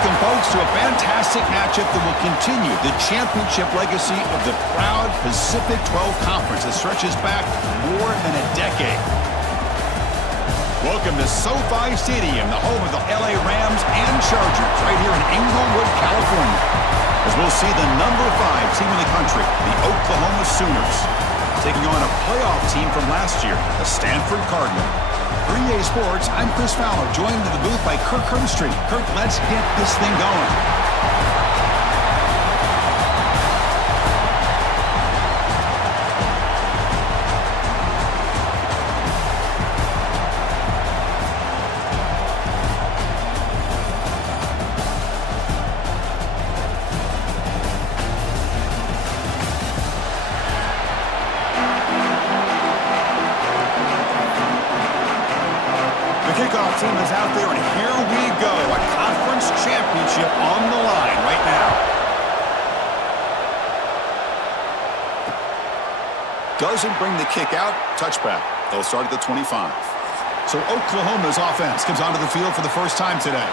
Welcome, folks, to a fantastic matchup that will continue the championship legacy of the proud Pacific 12 Conference that stretches back more than a decade. Welcome to SoFi Stadium, the home of the LA Rams and Chargers, right here in Inglewood, California, as we'll see the number 5 team in the country, the Oklahoma Sooners, taking on a playoff team from last year, the Stanford Cardinal. For EA Sports, I'm Chris Fowler, joined in the booth by Kirk Herbstreit. Kirk, let's get this thing going. Kickoff team is out there, and here we go. A conference championship on the line right now. Doesn't bring the kick out. Touchback. They'll start at the 25. So Oklahoma's offense comes onto the field for the first time today.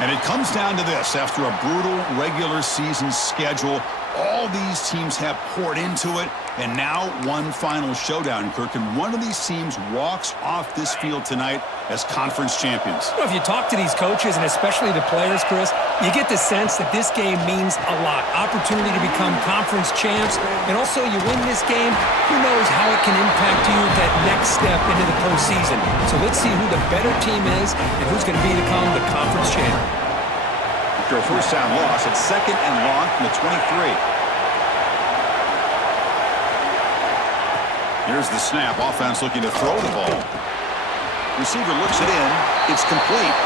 And it comes down to this. After a brutal regular season schedule, all these teams have poured into it, and now one final showdown, Kirk. And one of these teams walks off this field tonight as conference champions. Well, if you talk to these coaches, and especially the players, Chris, you get the sense that this game means a lot. Opportunity to become conference champs, and also you win this game, who knows how it can impact you that next step into the postseason. So let's see who the better team is and who's going to become the conference champ. After a first down loss, it's 2nd and long from the 23. Here's the snap. Offense looking to throw the ball. Receiver looks it in. It's complete.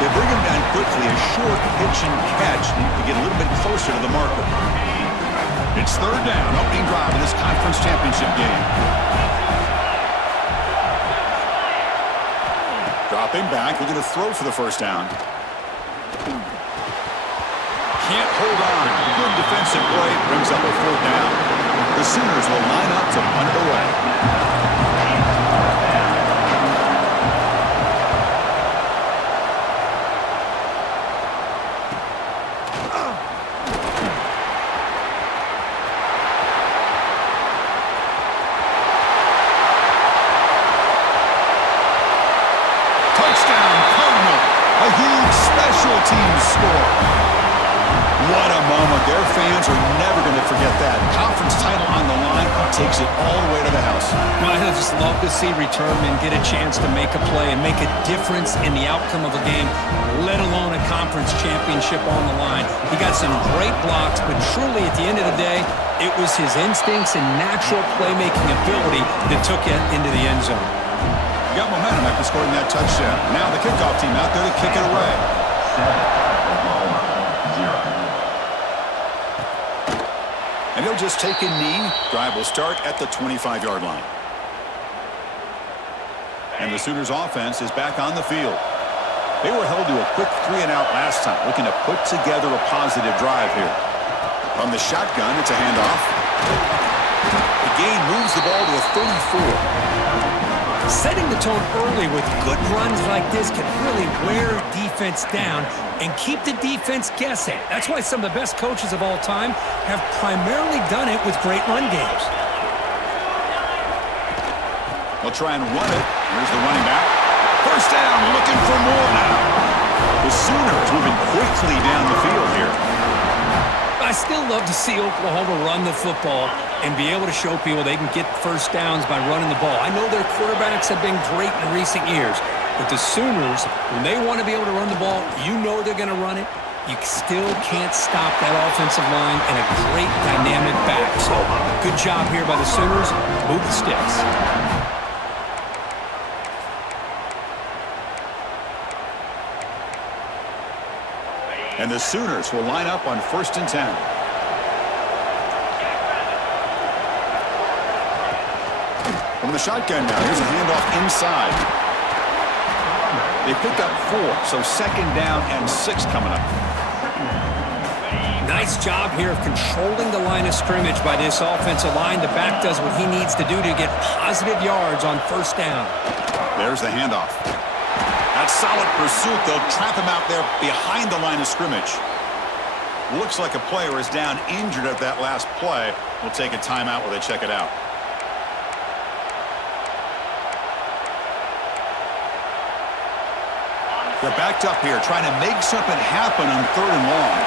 They bring him down quickly. A short pitch and catch to get a little bit closer to the marker. It's 3rd down. Opening drive in this conference championship game. Dropping back. Looking to throw for the first down. Can't hold on. Good defensive play. Brings up a 4th down. The Sooners will line up to punt it away. Touchdown, Cardinal. A huge special teams score. What a moment. Their fans are never going to forget that. Conference title on the line. Takes it all the way to the house. Well, I just love to see returnmen get a chance to make a play and make a difference in the outcome of a game, let alone a conference championship on the line. He got some great blocks, but truly at the end of the day, it was his instincts and natural playmaking ability that took it into the end zone. You got momentum after scoring that touchdown. Now the kickoff team out there to kick it away. And he'll just take a knee. Drive will start at the 25-yard line. And the Sooners offense is back on the field. They were held to a quick 3-and-out last time, looking to put together a positive drive here. From the shotgun, it's a handoff. The gain moves the ball to a 34. Setting the tone early with good runs like this can really wear defense down and keep the defense guessing. That's why some of the best coaches of all time have primarily done it with great run games. They'll try and run it. Here's the running back. First down, looking for more now. The Sooners moving quickly down the field here. I still love to see Oklahoma run the football and be able to show people they can get first downs by running the ball. I know their quarterbacks have been great in recent years, but the Sooners, when they want to be able to run the ball, you know they're going to run it. You still can't stop that offensive line and a great dynamic back. So good job here by the Sooners. Move the sticks. And the Sooners will line up on 1st and 10. From the shotgun now, here's a handoff inside. They pick up 4, so 2nd down and 6 coming up. Nice job here of controlling the line of scrimmage by this offensive line. The back does what he needs to do to get positive yards on 1st down. There's the handoff. That's solid pursuit. They'll trap him out there behind the line of scrimmage. Looks like a player is down injured at that last play. We'll take a timeout while they check it out. They're backed up here, trying to make something happen on 3rd and long.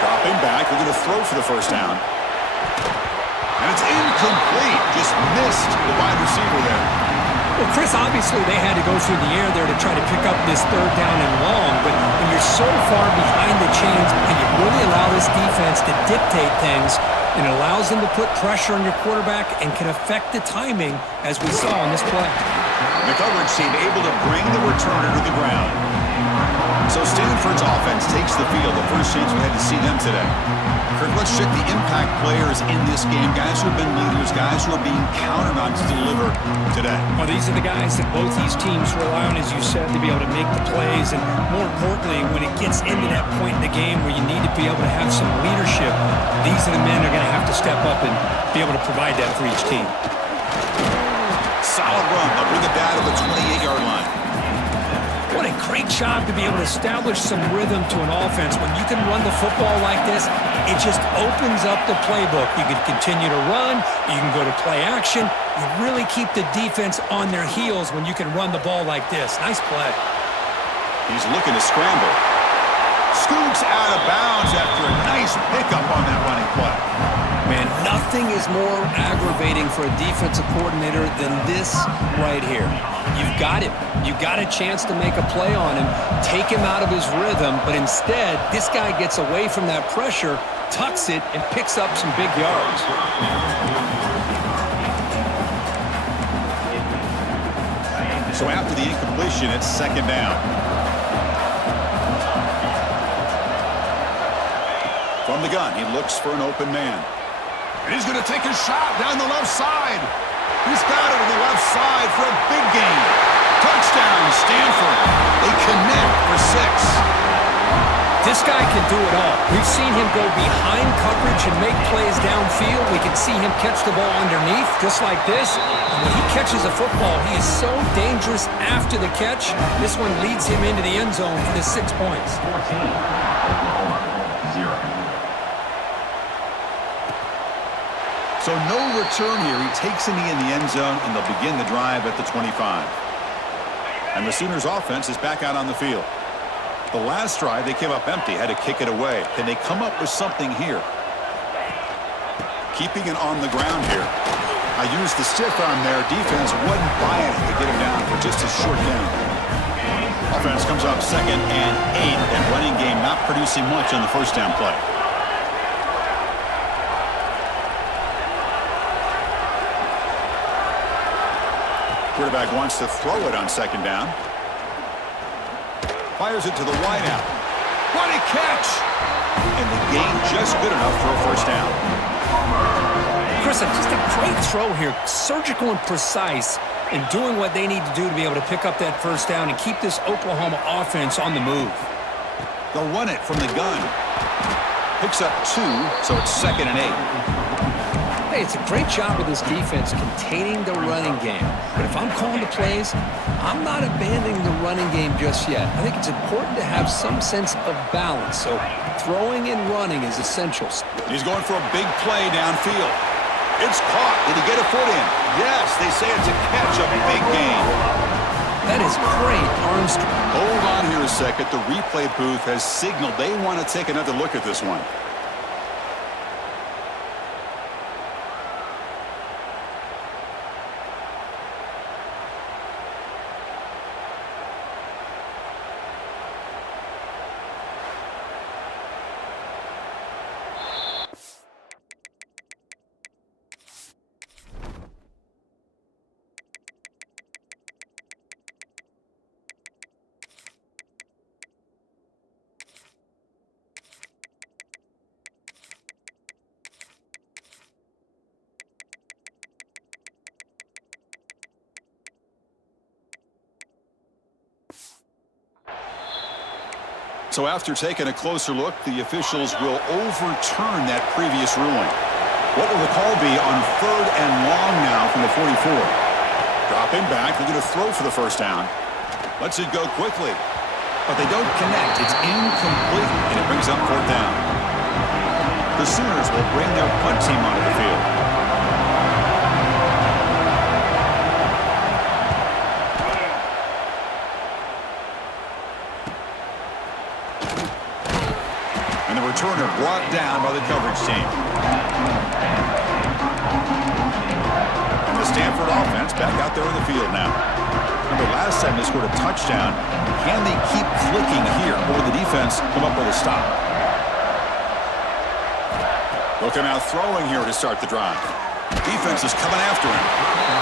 Dropping back, they're going to throw for the first down. And it's incomplete. Just missed the wide receiver there. Well, Chris, obviously they had to go through the air there to try to pick up this 3rd down and long, but when you're so far behind the chains and you really allow this defense to dictate things, it allows them to put pressure on your quarterback and can affect the timing, as we saw on this play. The coverage team able to bring the returner to the ground. So Stanford's offense takes the field. The first chance we had to see them today. Kirk, let's check the impact players in this game. Guys who have been leaders, guys who are being counted on to deliver today. Well, these are the guys that both these teams rely on, as you said, to be able to make the plays. And more importantly, when it gets into that point in the game where you need to be able to have some leadership, these are the men who are going to have to step up and be able to provide that for each team. Solid run. They'll bring it down to the 28-yard line. What a great job to be able to establish some rhythm to an offense. When you can run the football like this, it just opens up the playbook. You can continue to run. You can go to play action. You really keep the defense on their heels when you can run the ball like this. Nice play. He's looking to scramble. Scoots out of bounds after a nice pickup on that running play. Man, nothing is more aggravating for a defensive coordinator than this right here. You've got him. You've got a chance to make a play on him, take him out of his rhythm, but instead, this guy gets away from that pressure, tucks it, and picks up some big yards. So after the incompletion, it's 2nd down. From the gun, he looks for an open man. And he's going to take a shot down the left side. He's got it to the left side for a big gain. Touchdown, Stanford. They connect for 6. This guy can do it all. We've seen him go behind coverage and make plays downfield. We can see him catch the ball underneath, just like this. And when he catches a football, he is so dangerous after the catch. This one leads him into the end zone for the 6 points. 14-0. So no return here. He takes in the end zone, and they'll begin the drive at the 25. And the Sooners offense is back out on the field. The last drive, they came up empty, had to kick it away. Can they come up with something here? Keeping it on the ground here. I used the stiff arm there. Defense wasn't buying it to get him down for just a short down. Offense comes up 2nd and 8, and running game not producing much on the first down play. Quarterback wants to throw it on 2nd down. Fires it to the wideout. What a catch! And the gain just good enough for a first down. Chris, just a great throw here. Surgical and precise in doing what they need to do to be able to pick up that first down and keep this Oklahoma offense on the move. They'll run it from the gun. Picks up 2, so it's 2nd and 8. Hey, it's a great job of this defense containing the running game. But if I'm calling the plays, I'm not abandoning the running game just yet. I think it's important to have some sense of balance. So throwing and running is essential. He's going for a big play downfield. It's caught. Did he get a foot in? Yes, they say it's a catch, a big gain. That is great arm strength. Hold on here a second. The replay booth has signaled they want to take another look at this one. So after taking a closer look, the officials will overturn that previous ruling. What will the call be on 3rd and long now from the 44? Dropping back, they're going to throw for the first down. Lets it go quickly. But they don't connect. It's incomplete, and it brings up fourth down. The Sooners will bring their punt team onto the field. And the returner brought down by the coverage team. And the Stanford offense back out there on the field now. Remember, last time they scored a touchdown. Can they keep clicking here, or will the defense come up with a stop? Looking out throwing here to start the drive. Defense is coming after him.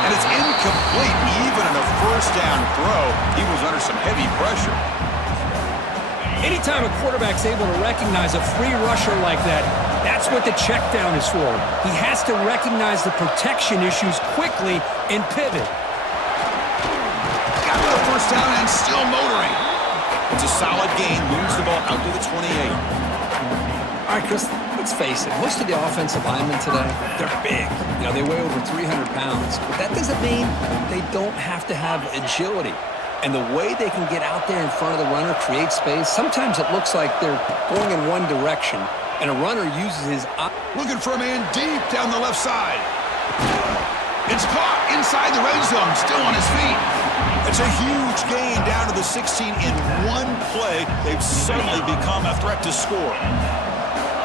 And it's incomplete. Even in a first down throw, he was under some heavy pressure. Anytime a quarterback's able to recognize a free rusher like that, that's what the check down is for. He has to recognize the protection issues quickly and pivot. Got the first down and still motoring. It's a solid gain. Moves the ball out to the 28. All right, Chris, let's face it. Most of the offensive linemen today, they're big. You know, they weigh over 300 pounds. But that doesn't mean they don't have to have agility. And the way they can get out there in front of the runner, create space, sometimes it looks like they're going in one direction, and a runner uses his eye. Looking for a man deep down the left side. It's caught inside the red zone, still on his feet. It's a huge gain down to the 16 in one play. They've suddenly become a threat to score.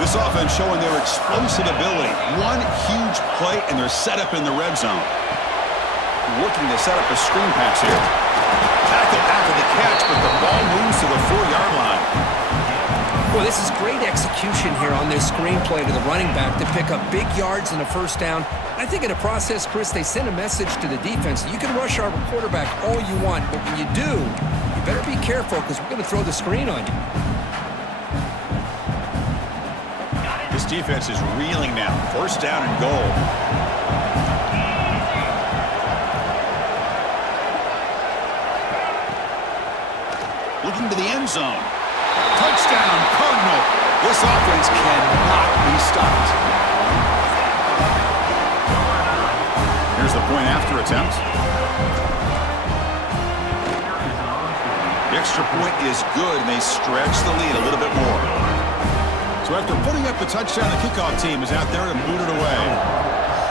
This offense showing their explosive ability. One huge play, and they're set up in the red zone. Looking to set up a screen pass here. Tackle after the catch, but the ball moves to the 4-yard line. Well, this is great execution here on this screen play to the running back to pick up big yards and a first down. I think in the process, Chris, they send a message to the defense. You can rush our quarterback all you want, but when you do, you better be careful because we're going to throw the screen on you. This defense is reeling now. First down and goal. Looking to the end zone. Touchdown, Cardinal. This offense cannot be stopped. Here's the point after attempt. The extra point is good, and they stretch the lead a little bit more. So after putting up the touchdown, the kickoff team is out there to boot it away.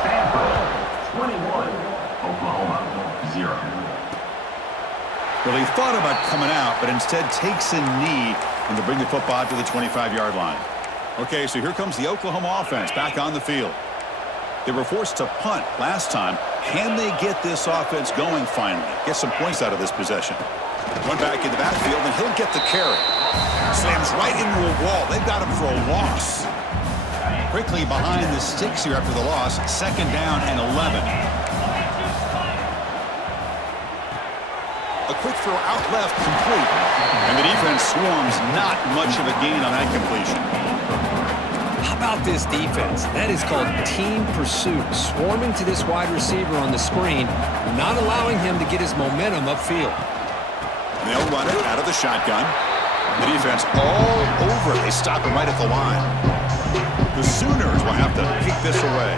Stanford 21, Oklahoma 0. Well, he thought about coming out, but instead takes a knee and to bring the football to the 25-yard line. Okay, so here comes the Oklahoma offense back on the field. They were forced to punt last time. Can they get this offense going finally? Get some points out of this possession. One back in the backfield, and he'll get the carry. Slams right into a wall. They've got him for a loss. Quickly behind the sticks here after the loss. Second down and 11. A quick throw out left, complete. And the defense swarms, not much of a gain on that completion. How about this defense? That is called team pursuit. Swarming to this wide receiver on the screen, not allowing him to get his momentum upfield. And they'll run it out of the shotgun. The defense all over. They stop him right at the line. The Sooners will have to kick this away.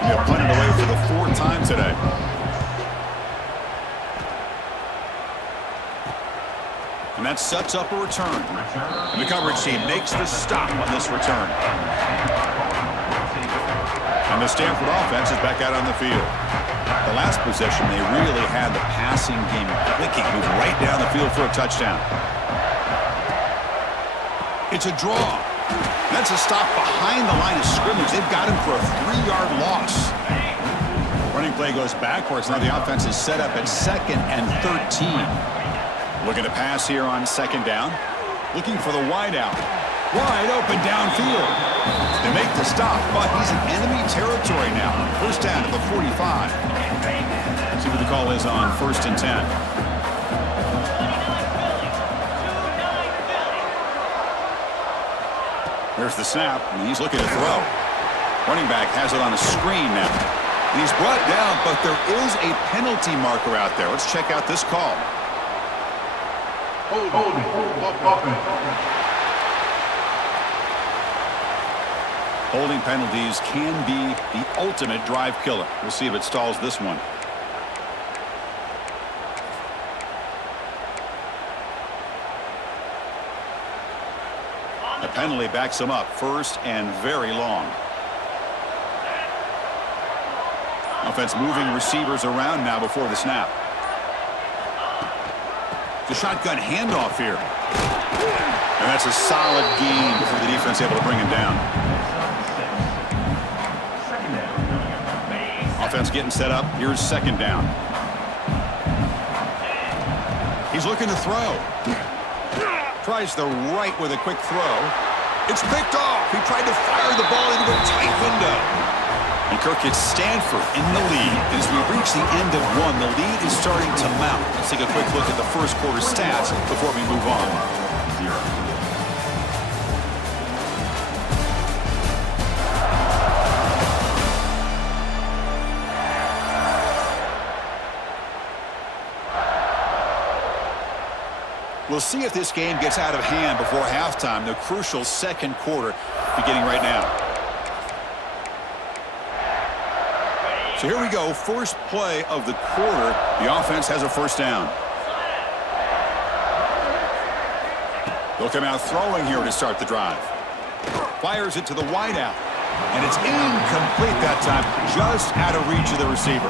And they'll punt it away for the 4th time today. And that sets up a return. And the coverage team makes the stop on this return. And the Stanford offense is back out on the field. The last possession, they really had the passing game clicking. Moved right down the field for a touchdown. It's a draw. That's a stop behind the line of scrimmage. They've got him for a 3-yard loss. Running play goes backwards. Now the offense is set up at 2nd and 13. Looking to pass here on 2nd down. Looking for the wide out. Wide open downfield. They make the stop, but he's in enemy territory now. First down to the 45. Let's see what the call is on 1st and 10. There's the snap, and he's looking to throw. Running back has it on a screen now. And he's brought down, but there is a penalty marker out there. Let's check out this call. Holding penalties can be the ultimate drive killer. We'll see if it stalls this one. A penalty backs him up, first and very long. Offense moving receivers around now before the snap. The shotgun handoff here. And that's a solid gain before the defense able to bring him down. Offense getting set up. Here's second down. He's looking to throw. Tries the right with a quick throw. It's picked off. He tried to fire the ball into a tight window. And Kirk gets Stanford in the lead. As we reach the end of one, the lead is starting to mount. Let's take a quick look at the first quarter stats before we move on. 0. We'll see if this game gets out of hand before halftime. The crucial second quarter beginning right now. So here we go. First play of the quarter. The offense has a first down. They'll come out throwing here to start the drive. Fires it to the wideout. And it's incomplete that time. Just out of reach of the receiver.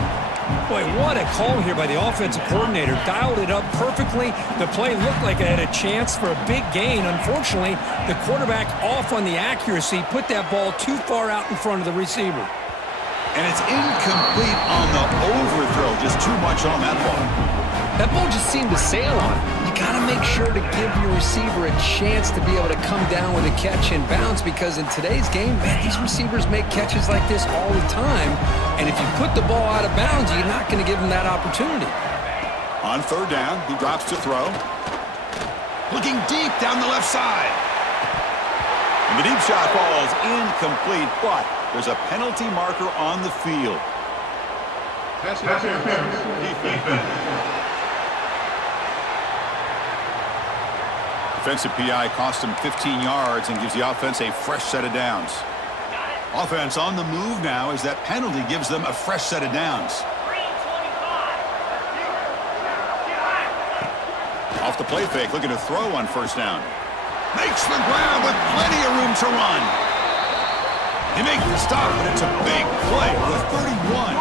Boy, what a call here by the offensive coordinator. Dialed it up perfectly. The play looked like it had a chance for a big gain. Unfortunately, the quarterback off on the accuracy, put that ball too far out in front of the receiver. And it's incomplete on the overthrow. Just too much on that ball. That ball just seemed to sail on it. You got to make sure to give your receiver a chance to be able to come down with a catch and bounce, because in today's game, man, these receivers make catches like this all the time. And if you put the ball out of bounds, you're not going to give them that opportunity. On third down, he drops to throw. Looking deep down the left side. And the deep shot falls incomplete, but there's a penalty marker on the field. Pass interference. Defense. Defensive PI cost him 15 yards and gives the offense a fresh set of downs. Offense on the move now as that penalty gives them a fresh set of downs. Off the play fake, looking to throw on first down. Makes the grab with plenty of room to run. He makes the stop, but it's a big play with 31.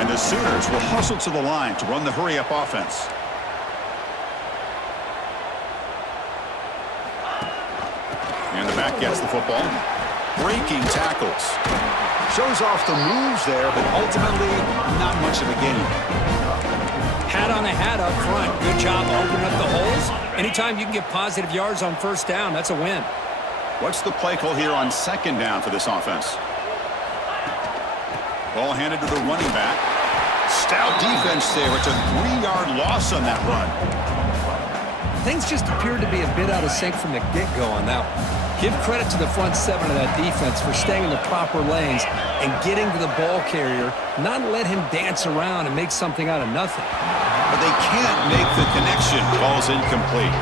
And the Sooners will hustle to the line to run the hurry-up offense. And the back gets the football. Breaking tackles. Shows off the moves there, but ultimately not much of a gain. Hat on a hat up front. Good job opening up the holes. Anytime you can get positive yards on first down, that's a win. What's the play call here on second down for this offense? Ball handed to the running back. Stout defense there. It's a 3-yard loss on that run. Things just appeared to be a bit out of sync from the get-go on that one. Give credit to the front seven of that defense for staying in the proper lanes and getting to the ball carrier, not let him dance around and make something out of nothing. But they can't make the connection. Ball's incomplete.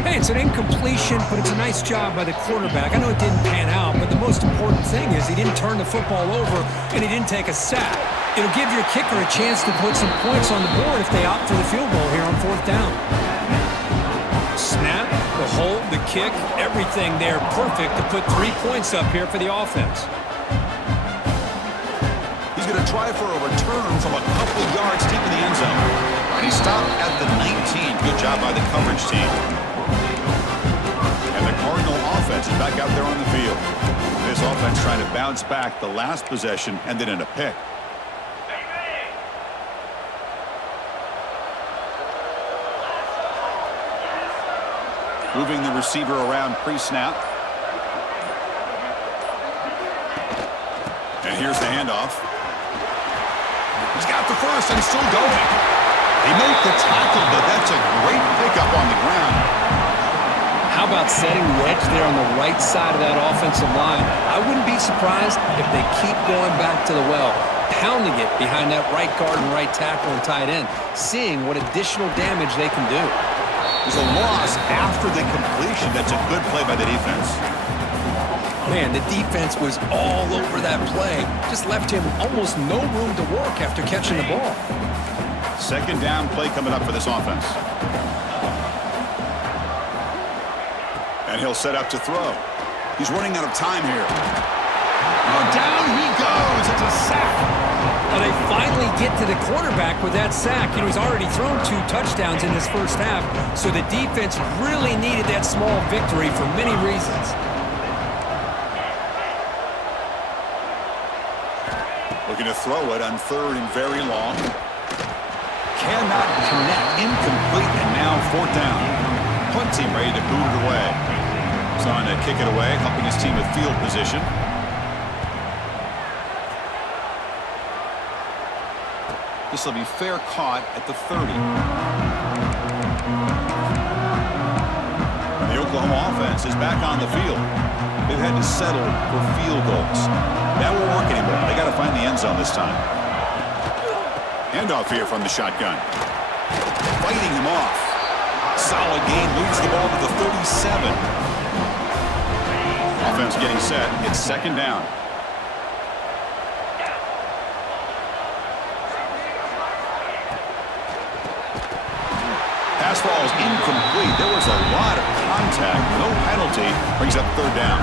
Hey, it's an incompletion, but it's a nice job by the quarterback. I know it didn't pan out, but the most important thing is he didn't turn the football over and he didn't take a sack. It'll give your kicker a chance to put some points on the board if they opt for the field goal here on fourth down. Snap, the hold, the kick, everything there perfect to put 3 points up here for the offense. He's going to try for a return from a couple of yards deep in the end zone. And he stopped at the 19. Good job by the coverage team. And the Cardinal offense is back out there on the field. This offense trying to bounce back the last possession and then in a pick. Moving the receiver around pre-snap. And here's the handoff. He's got the first and still going. He made the tackle, but that's a great pickup on the ground. How about setting the edge there on the right side of that offensive line? I wouldn't be surprised if they keep going back to the well, pounding it behind that right guard and right tackle and tight end, seeing what additional damage they can do. There's a loss after the completion. That's a good play by the defense. Man, the defense was all over that play. Just left him almost no room to work after catching the ball. Second down play coming up for this offense. And he'll set up to throw. He's running out of time here. Oh, down he goes. It's a sack. Well, they finally get to the quarterback with that sack. You know, he's already thrown 2 touchdowns in this first half, so the defense really needed that small victory for many reasons. Looking to throw it on 3rd and very long. Cannot connect. Incomplete, and now 4th down. Punt team ready to boot it away. He's on to kick it away, helping his team with field position. This will be fair caught at the 30. The Oklahoma offense is back on the field. They've had to settle for field goals. That won't work anymore. They got to find the end zone this time. Handoff here from the shotgun. Fighting him off. Solid gain, moves the ball to the 37. Offense getting set. It's 2nd down. Pass ball is incomplete. There was a lot of contact. No penalty. Brings up 3rd down.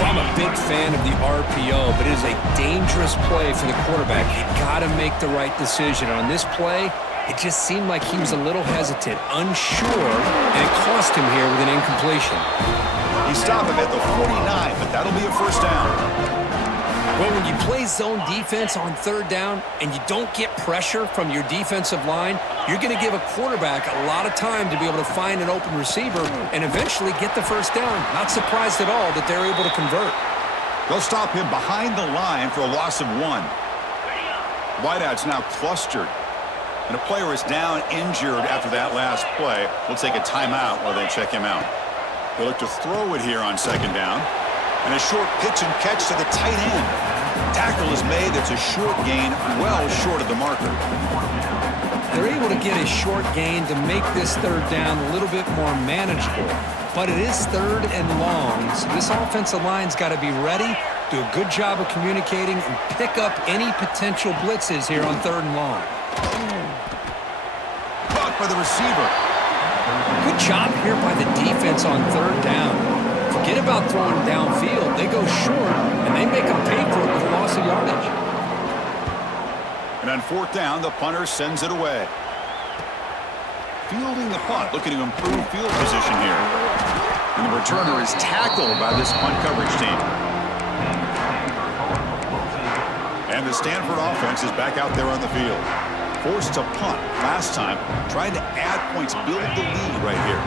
I'm a big fan of the RPO, but it is a dangerous play for the quarterback. You got to make the right decision. On this play, it just seemed like he was a little hesitant, unsure, and it cost him here with an incompletion. He stopped him at the 49, but that'll be a 1st down. Well, when you play zone defense on 3rd down and you don't get pressure from your defensive line, you're going to give a quarterback a lot of time to be able to find an open receiver and eventually get the 1st down. Not surprised at all that they're able to convert. They'll stop him behind the line for a loss of 1. Wideout's now clustered. And a player is down injured after that last play. We'll take a timeout while they check him out. They look to throw it here on 2nd down. And a short pitch and catch to the tight end. Tackle is made. That's a short gain, well short of the marker. They're able to get a short gain to make this 3rd down a little bit more manageable. But it is 3rd and long, so this offensive line's got to be ready, do a good job of communicating, and pick up any potential blitzes here on 3rd and long. Caught by the receiver. Good job here by the defense on 3rd down. Forget about throwing downfield. They go short, and they make them pay for it with a loss of yardage. And on 4th down, the punter sends it away. Fielding the punt, looking to improve field position here. And the returner is tackled by this punt coverage team. And the Stanford offense is back out there on the field. Forced to punt last time, trying to add points, build the lead right here.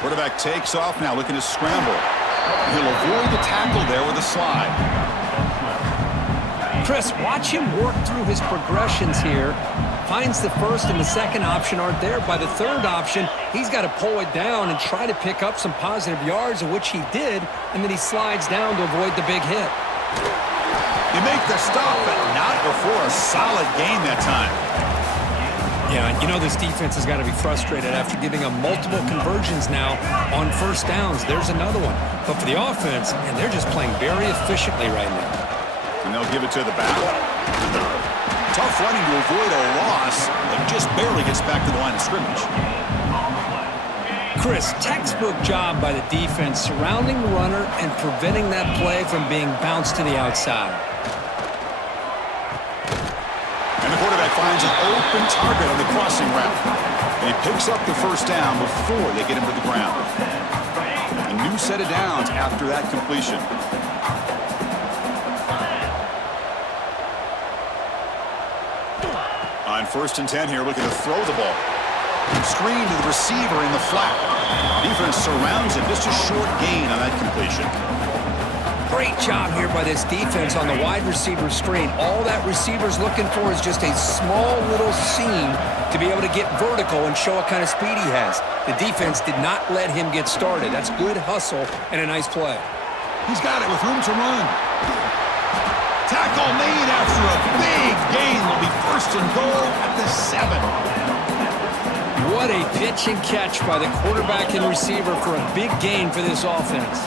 Quarterback takes off now, looking to scramble. He'll avoid the tackle there with a slide. Chris, watch him work through his progressions here. Finds the 1st and the 2nd option aren't there. By the 3rd option, he's got to pull it down and try to pick up some positive yards, of which he did, and then he slides down to avoid the big hit. You make the stop, but not before a solid gain that time. Yeah, you know this defense has got to be frustrated after giving them multiple conversions now on 1st downs. There's another one. But for the offense, and they're just playing very efficiently right now. And they'll give it to the back. Tough running to avoid a loss, and just barely gets back to the line of scrimmage. Chris, textbook job by the defense surrounding the runner and preventing that play from being bounced to the outside. And the quarterback finds an open target on the crossing route. And he picks up the 1st down before they get him to the ground. A new set of downs after that completion. On 1st and 10 here, looking to throw the ball. Screen to the receiver in the flat. Defense surrounds him. Just a short gain on that completion. Great job here by this defense on the wide receiver screen. All that receiver's looking for is just a small little seam to be able to get vertical and show what kind of speed he has. The defense did not let him get started. That's good hustle and a nice play. He's got it with room to run. Tackle made after a big gain. Will be 1st and goal at the 7. What a pitch and catch by the quarterback and receiver for a big gain for this offense.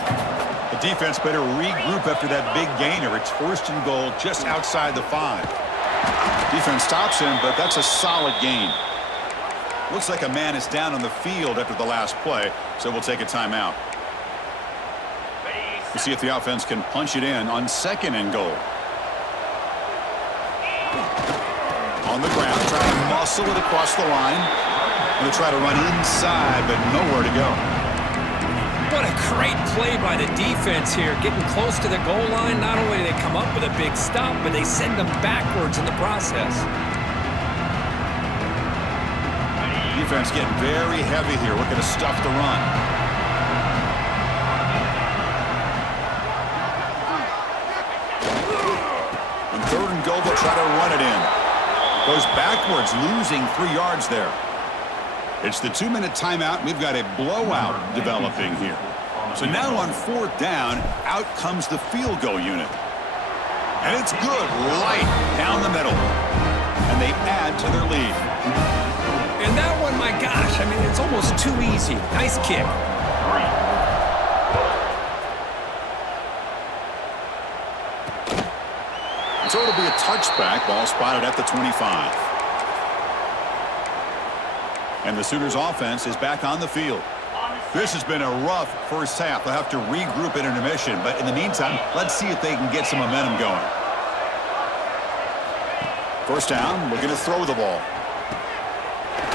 The defense better regroup after that big gainer. It's 1st and goal just outside the 5. Defense stops him, but that's a solid gain. Looks like a man is down on the field after the last play, so we'll take a timeout. We'll see if the offense can punch it in on 2nd and goal. On the ground, trying to muscle it across the line. Going to try to run inside, but nowhere to go. What a great play by the defense here. Getting close to the goal line, not only do they come up with a big stop, but they send them backwards in the process. Defense getting very heavy here, looking to stuff the run. On 3rd and goal, they'll try to run it in. Goes backwards, losing 3 yards there. It's the 2-minute timeout. We've got a blowout developing here. So now on 4th down, out comes the field goal unit. And it's good, right down the middle. And they add to their lead. And that one, my gosh, I mean, it's almost too easy. Nice kick. So it'll be a touchback. Ball spotted at the 25. And the Sooners offense is back on the field. This has been a rough first half. They'll have to regroup at intermission. But in the meantime, let's see if they can get some momentum going. First down, we're going to throw the ball.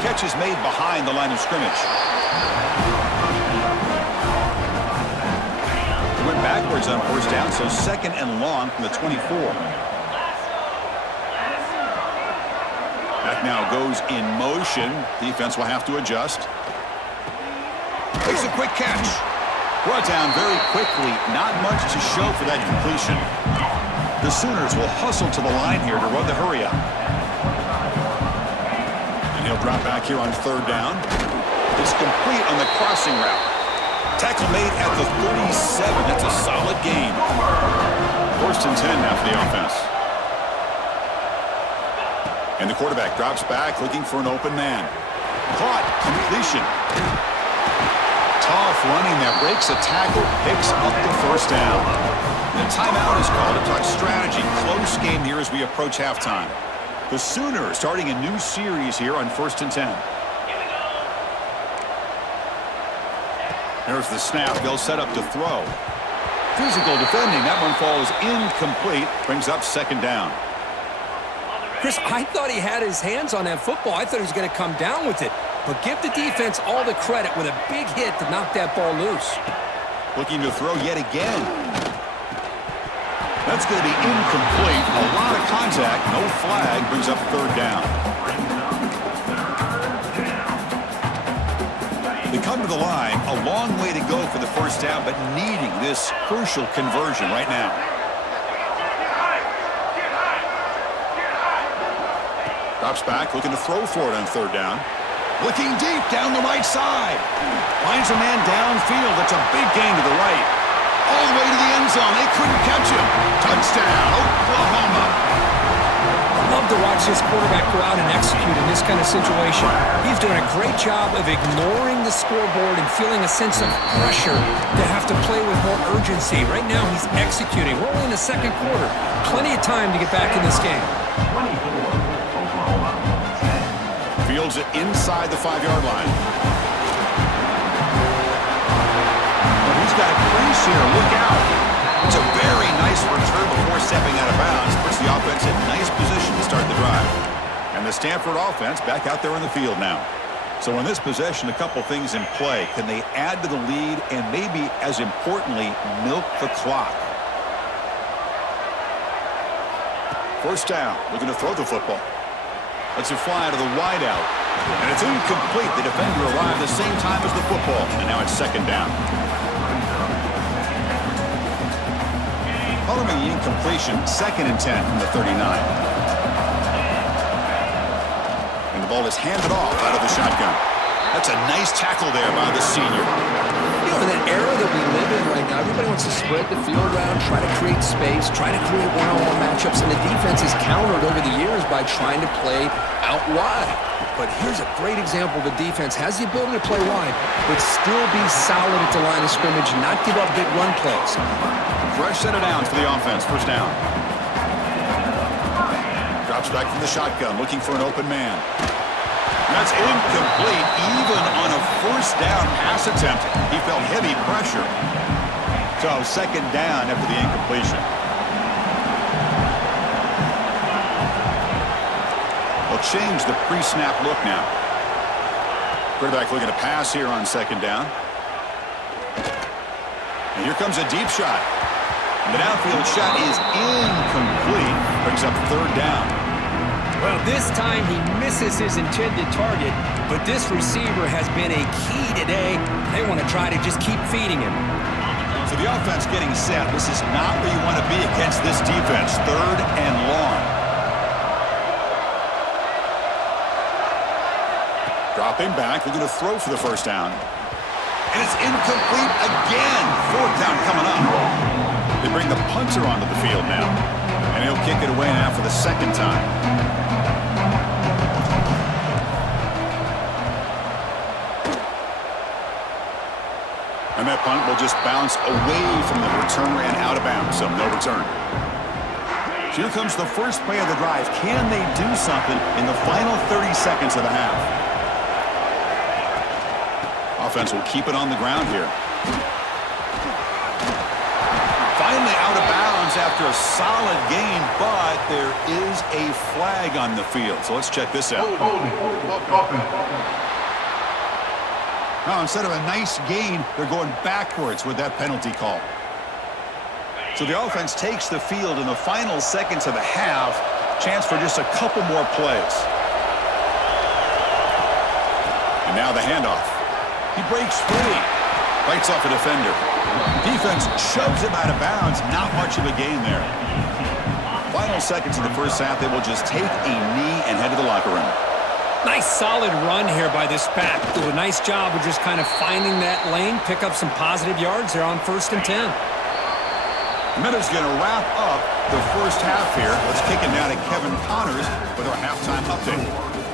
Catch is made behind the line of scrimmage. Went backwards on first down, so 2nd and long from the 24. Back now goes in motion. Defense will have to adjust. Makes a quick catch. Brought down very quickly. Not much to show for that completion. The Sooners will hustle to the line here to run the hurry up. And he'll drop back here on 3rd down. It's complete on the crossing route. Tackle made at the 37. That's a solid gain. 1st and 10 now for the offense. And the quarterback drops back looking for an open man. Caught. Completion. Tough running that breaks a tackle, picks up the 1st down. The timeout is called to talk strategy. Close game here as we approach halftime. The Sooners starting a new series here on 1st and 10. There's the snap. They'll set up to throw. Physical defending. That one falls incomplete. Brings up 2nd down. Chris, I thought he had his hands on that football. I thought he was going to come down with it. But give the defense all the credit with a big hit to knock that ball loose. Looking to throw yet again. That's going to be incomplete. A lot of contact. No flag. Brings up 3rd down. They come to the line. A long way to go for the 1st down, but needing this crucial conversion right now. Drops back, looking to throw for it on 3rd down. Looking deep down the right side. Finds a man downfield. That's a big gain to the right. All the way to the end zone. They couldn't catch him. Touchdown, Oklahoma. I love to watch this quarterback go out and execute in this kind of situation. He's doing a great job of ignoring the scoreboard and feeling a sense of pressure to have to play with more urgency. Right now, he's executing. We're only in the 2nd quarter. Plenty of time to get back in this game. Fields it inside the 5-yard line. But he's got a crease here. Look out. It's a very nice return before stepping out of bounds. Puts the offense in nice position to start the drive. And the Stanford offense back out there on the field now. So in this possession, a couple things in play. Can they add to the lead and maybe, as importantly, milk the clock? 1st down. Looking to throw the football. Lets it fly to the wideout. And it's incomplete. The defender arrived the same time as the football. And now it's 2nd down. Following the incompletion, 2nd and 10 from the 39. And the ball is handed off out of the shotgun. That's a nice tackle there by the senior. You know, in that era that we live in right now, everybody wants to spread the field around, try to create space, try to create one-on-one matchups, and the defense is countered over the years by trying to play out wide. But here's a great example. The defense has the ability to play wide, but still be solid at the line of scrimmage, not give up big run plays. Fresh set of downs for the offense. 1st down. Drops Drops back from the shotgun, looking for an open man. That's incomplete, even on a first down pass attempt. He felt heavy pressure. So second down after the incompletion. They'll change the pre-snap look now. Quarterback looking to pass here on second down. And here comes a deep shot. The downfield shot is incomplete. Brings up third down. Well, this time he misses his intended target, but this receiver has been a key today. They want to try to just keep feeding him. So the offense getting set. This is not where you want to be against this defense. Third and long. Dropping back. We're going to throw for the first down. And it's incomplete again. Fourth down coming up. They bring the punter onto the field now. And he'll kick it away now for the second time. And that punt will just bounce away from the returner and out of bounds, so no return. Here comes the first play of the drive. Can they do something in the final 30 seconds of the half? Offense will keep it on the ground here. Finally out of bounds after a solid gain, but there is a flag on the field. So let's check this out. Now, instead of a nice gain, they're going backwards with that penalty call. So the offense takes the field in the final seconds of the half. Chance for just a couple more plays. And now the handoff. He breaks free. Fights off a defender. Defense shoves him out of bounds. Not much of a gain there. Final seconds of the first half, they will just take a knee and head to the locker room. Nice solid run here by this back. Did a nice job of just kind of finding that lane, pick up some positive yards there on 1st and 10. Minutes going to wrap up the first half here. Let's kick it down to Kevin Connors with our halftime update.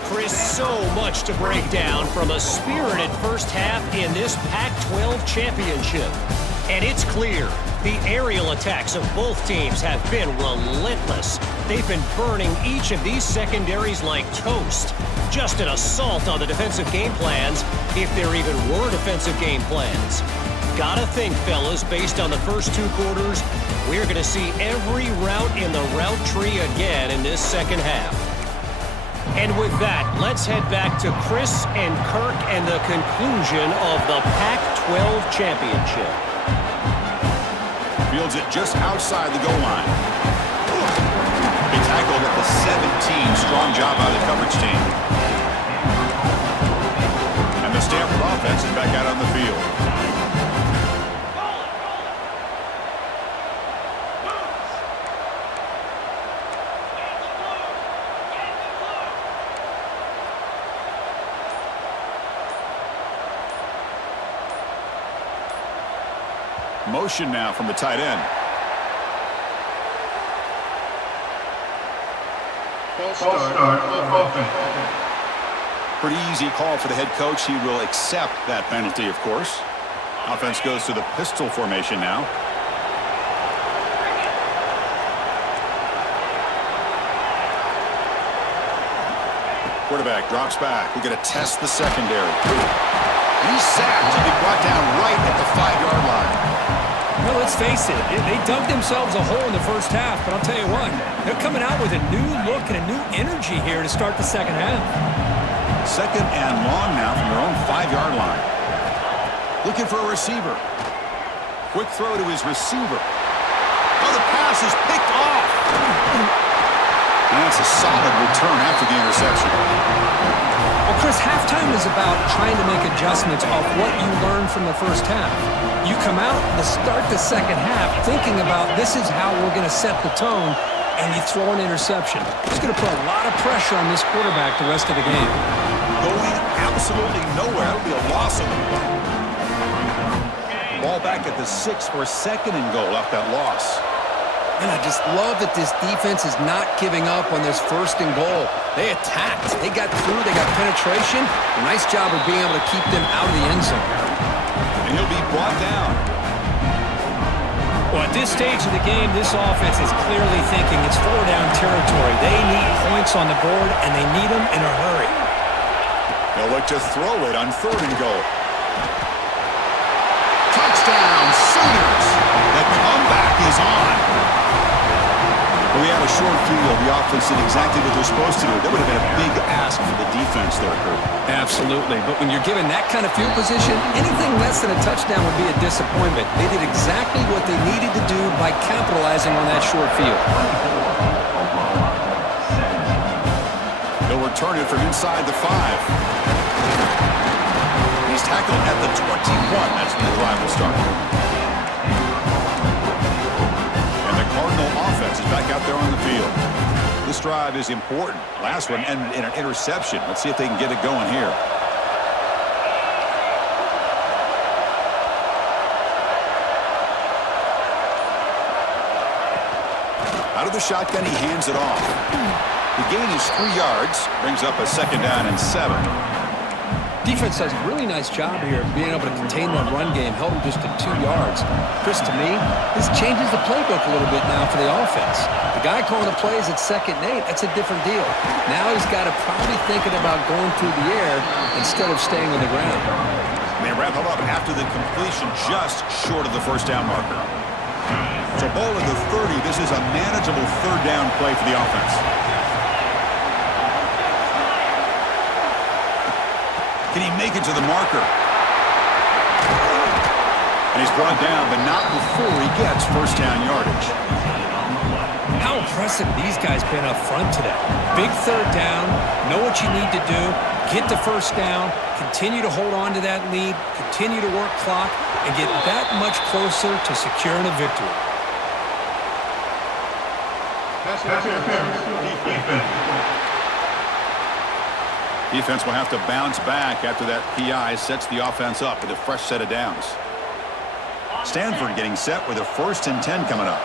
Chris, so much to break down from a spirited first half in this Pac-12 championship. And it's clear, the aerial attacks of both teams have been relentless. They've been burning each of these secondaries like toast. Just an assault on the defensive game plans, if there even were defensive game plans. Gotta think, fellas, based on the first 2 quarters, we're gonna see every route in the route tree again in this second half. And with that, let's head back to Chris and Kirk and the conclusion of the Pac-12 championship. Fields it just outside the goal line. He tackled at the 17. Strong job by the coverage team. And the Stanford offense is back out on the field. Motion now from the tight end. Pretty easy call for the head coach. He will accept that penalty, of course. Offense goes to the pistol formation now. Quarterback drops back. We're going to test the secondary. He's sacked and be brought down right at the 5-yard line. Well, let's face it, they dug themselves a hole in the first half, but I'll tell you what, they're coming out with a new look and a new energy here to start the second half. Second and long now from their own 5-yard line. Looking for a receiver. Quick throw to his receiver. Oh, the pass is picked off. And that's a solid return after the interception. Well, Chris, halftime is about trying to make adjustments off what you learned from the first half. You come out to start the second half thinking about this is how we're going to set the tone, and you throw an interception. It's going to put a lot of pressure on this quarterback the rest of the game. Going absolutely nowhere. It'll be a loss on the play. Ball back at the 6 for a second and goal off that loss. And I just love that this defense is not giving up on this 1st and goal. They attacked. They got through. They got penetration. A nice job of being able to keep them out of the end zone. And he'll be brought down. Well, at this stage of the game, this offense is clearly thinking it's four-down territory. They need points on the board, and they need them in a hurry. They'll look to throw it on 3rd and goal. Touchdown, Sooners! The comeback is on. We had a short field. The offense did exactly what they're supposed to do. That would have been a big ask for the defense there, Kurt. Absolutely. But when you're given that kind of field position, anything less than a touchdown would be a disappointment. They did exactly what they needed to do by capitalizing on that short field. They'll return it from inside the 5. He's tackled at the 21. That's when the drive will start. And the Cardinal offense is back out there on the field. This drive is important. Last one ended in an interception. Let's see if they can get it going here. Out of the shotgun, he hands it off. The gain is 3 yards. Brings up a 2nd down and 7. Defense does a really nice job here of being able to contain that run game, held them just to 2 yards. Chris, to me, this changes the playbook a little bit now for the offense. The guy calling the plays at 2nd and 8, that's a different deal. Now he's got to probably thinking about going through the air instead of staying on the ground. They wrap it up after the completion just short of the 1st down marker. So ball at the 30. This is a manageable 3rd down play for the offense. Can he make it to the marker? And he's brought down, but not before he gets 1st down yardage. How impressive these guys been up front today. Big 3rd down, know what you need to do, get the 1st down, continue to hold on to that lead, continue to work clock, and get that much closer to securing a victory. Defense will have to bounce back after that PI sets the offense up with a fresh set of downs. Stanford getting set with a 1st and 10 coming up.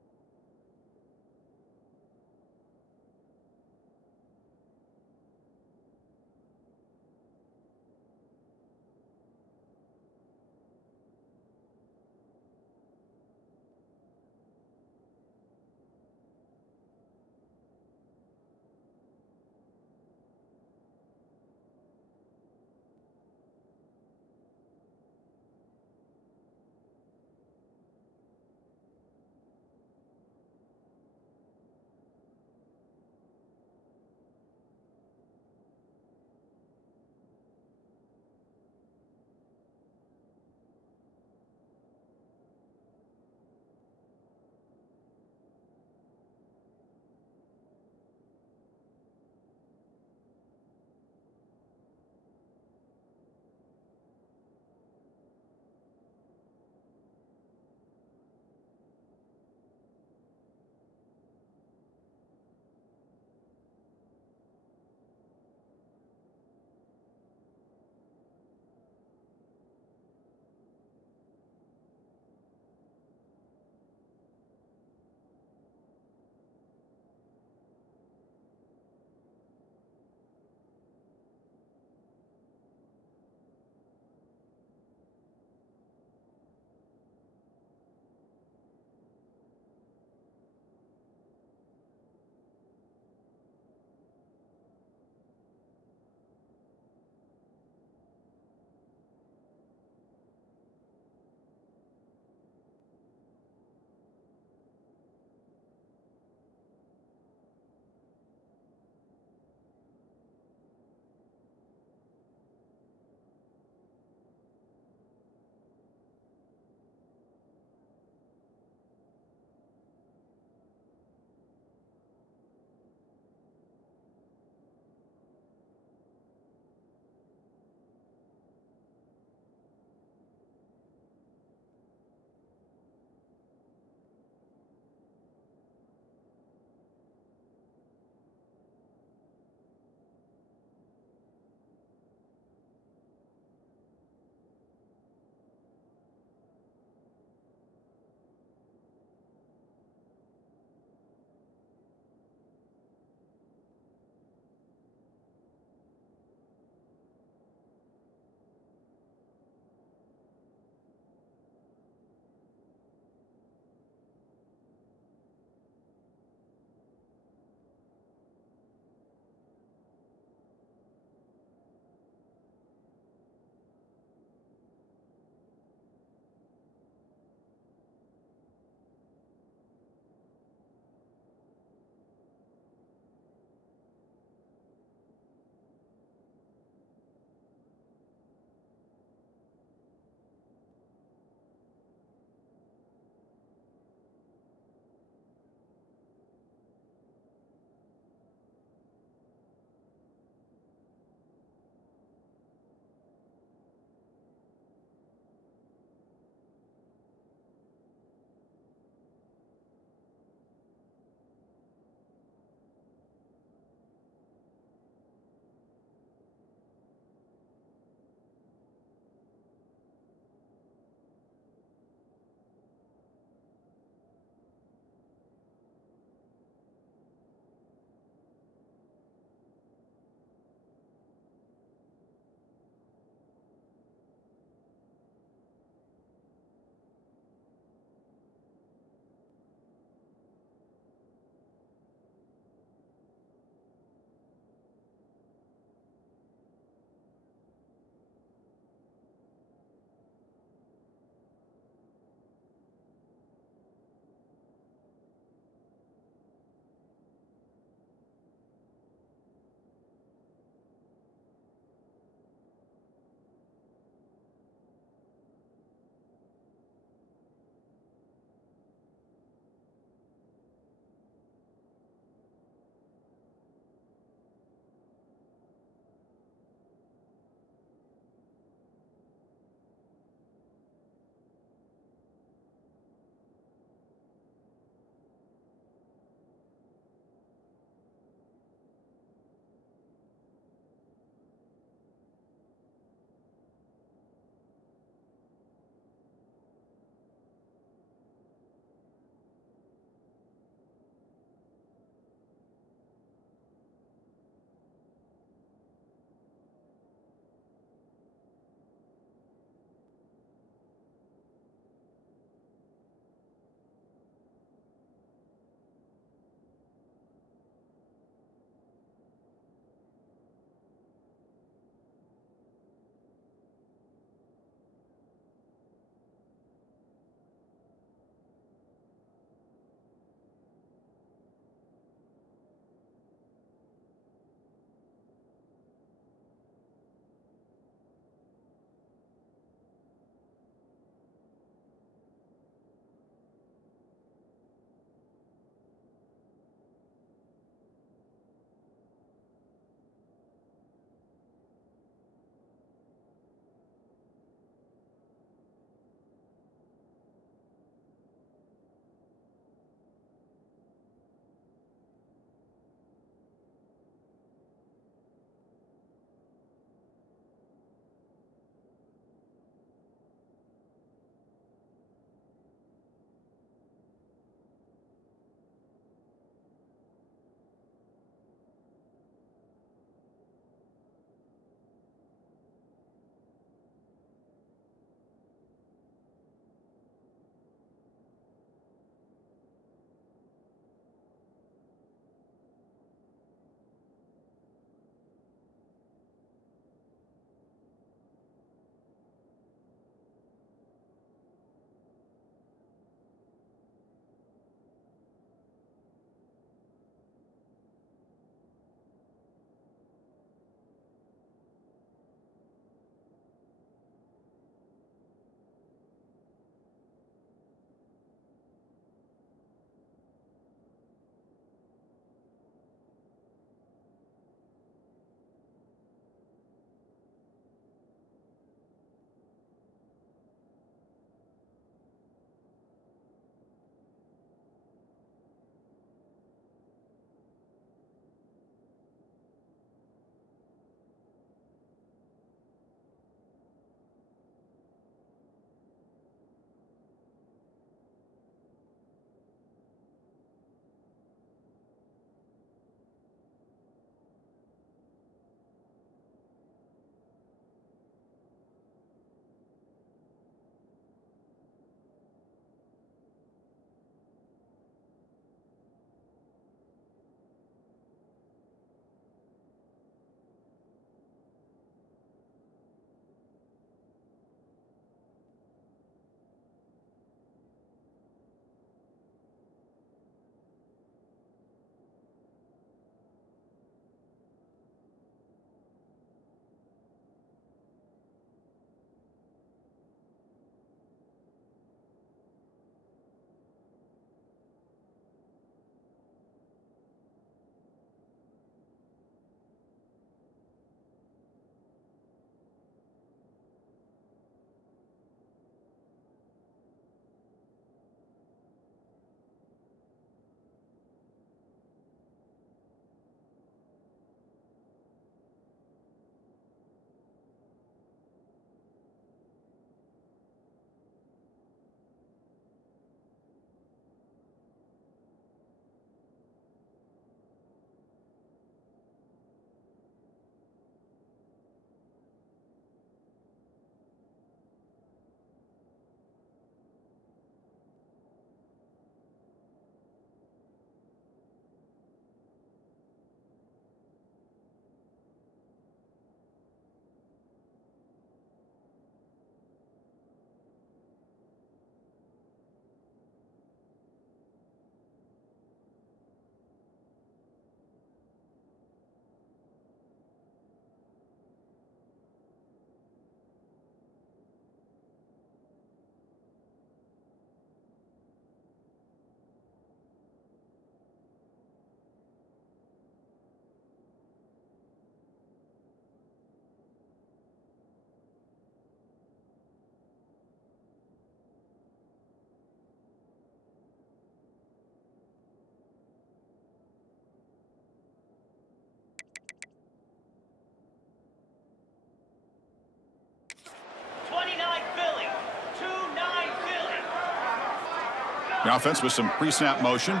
The offense with some pre-snap motion.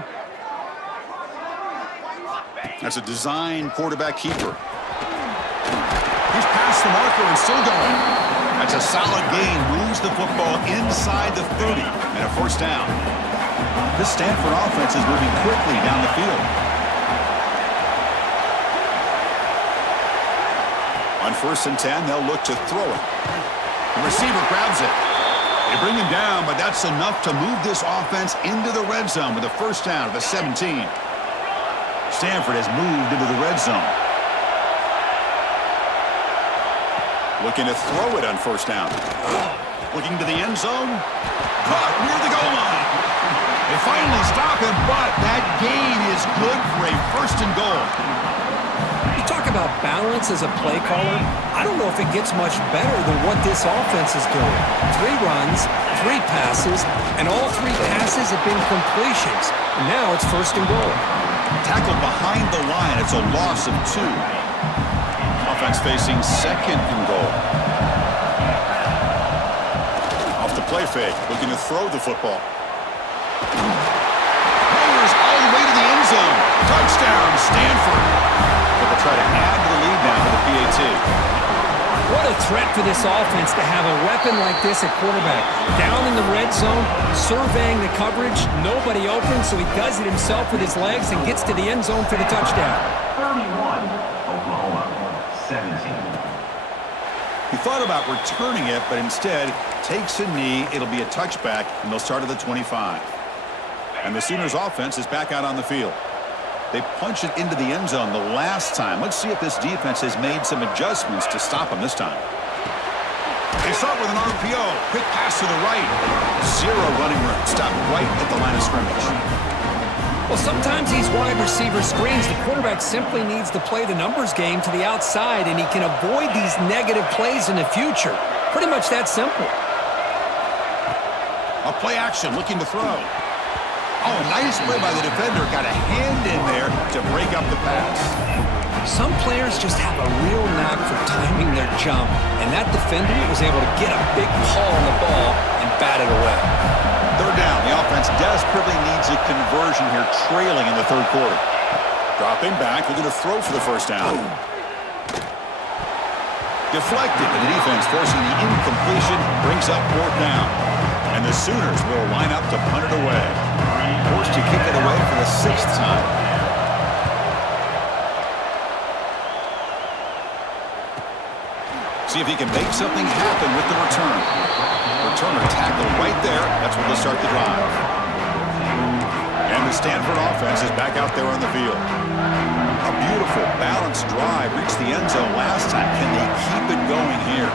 That's a design quarterback keeper. He's past the marker and still going. That's a solid gain. Moves the football inside the 30 and a first down. This Stanford offense is moving quickly down the field. On 1st and 10, they'll look to throw it. The receiver grabs it. They bring him down, but that's enough to move this offense into the red zone with a first down at the 17. Stanford has moved into the red zone. Looking to throw it on 1st down. Looking to the end zone. Caught near the goal line. They finally stop him, but that gain is good for a 1st and goal. You talk about balance as a play caller. I don't know if it gets much better than what this offense is doing. 3 runs, 3 passes, and all 3 passes have been completions. And now it's 1st and goal. Tackled behind the line. It's a loss of 2. Offense facing 2nd and goal. Off the play fake, looking to throw the football. Powers all the way to the end zone. Touchdown, Stanford. But they'll try to add to the lead now with the PAT. What a threat for this offense to have a weapon like this at quarterback. Down in the red zone, surveying the coverage, nobody open, so he does it himself with his legs and gets to the end zone for the touchdown. 31, Oklahoma, 17. He thought about returning it, but instead takes a knee. It'll be a touchback, and they'll start at the 25. And the Sooners offense is back out on the field. They punched it into the end zone the last time. Let's see if this defense has made some adjustments to stop them this time. They start with an RPO. Quick pass to the right. 0 running room. Stop right at the line of scrimmage. Well, sometimes these wide receiver screens, the quarterback simply needs to play the numbers game to the outside, and he can avoid these negative plays in the future. Pretty much that simple. A play action, looking to throw. Oh, a nice play by the defender. Got a hand in there to break up the pass. Some players just have a real knack for timing their jump, and that defender was able to get a big paw on the ball and bat it away. 3rd down. The offense desperately needs a conversion here, trailing in the 3rd quarter. Dropping back, looking to throw for the 1st down. Deflected, and the defense forcing the incompletion brings up 4th down. And the Sooners will line up to punt it away. Forced to kick it away for the 6th time. See if he can make something happen with the return. Returner tackled right there. That's when they'll start the drive. And the Stanford offense is back out there on the field. A beautiful, balanced drive. Reached the end zone last time. Can they keep it going here?